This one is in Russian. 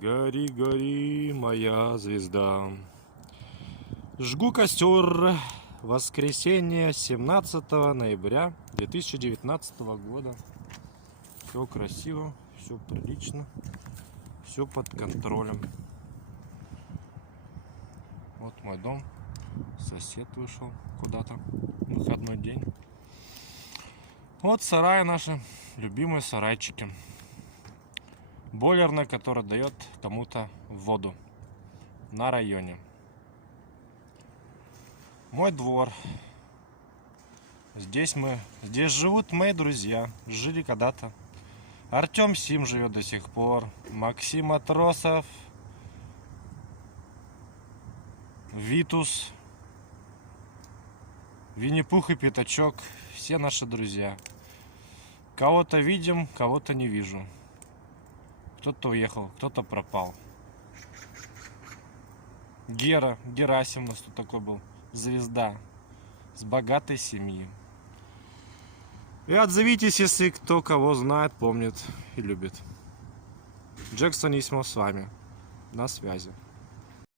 Гори, гори, моя звезда. Жгу костер. Воскресенье, 17 ноября 2019 года. Все красиво, все прилично, все под контролем. Вот мой дом. Сосед вышел куда-то. Выходной день. Вот сараи наши, любимые сарайчики. Бойлерная, которая дает кому-то воду на районе. Мой двор. Здесь живут мои друзья. Жили когда-то. Артем Сим живет до сих пор. Максим Матросов. Витус. Винни-Пух и Пятачок. Все наши друзья. Кого-то видим, кого-то не вижу. Кто-то уехал, кто-то пропал. Герасим у нас тут такой был. Звезда. С богатой семьи. И отзовитесь, если кто кого знает, помнит и любит. Джексон Исмо с вами. На связи.